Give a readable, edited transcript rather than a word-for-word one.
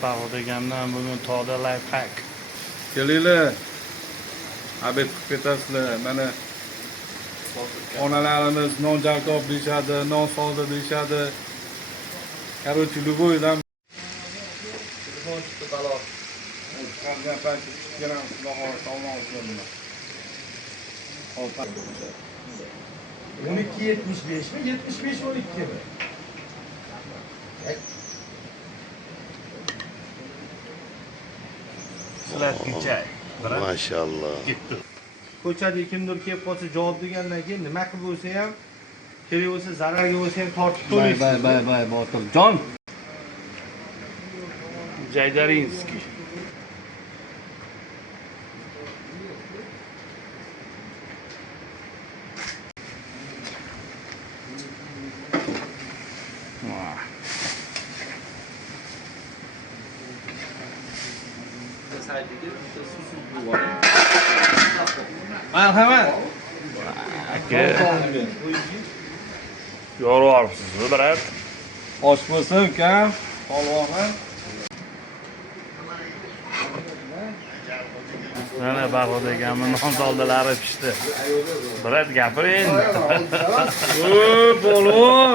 Farhod akamdan bugun toda lifehack. Kelinglar. Abed qilib ketasizlar. Mana onalarimiz non jarkob deyishadi, non soldi deyishadi. Короче, любой там telefon chiqdi balo. Chiqargan payti chiqqan ham xudo tomon o'tganman. 12.75 mi? 75 12 mi? Sladkий chay. Maşallah. Ko'chada kimdir kelib qolsa javob degandan keyin nima qilib bo'lsa ham, kerak bo'lsa zararga bo'lsa ham tortib to'laysiz. Bay, Botirjon. Jaydarinskiy. Marhamat. Aka. Yororsiz, brat. Och bo'lsin, ukam. Polvonmi? Mana Farhod akamning non soldilari pishdi. Brat gapiring. O, polvon.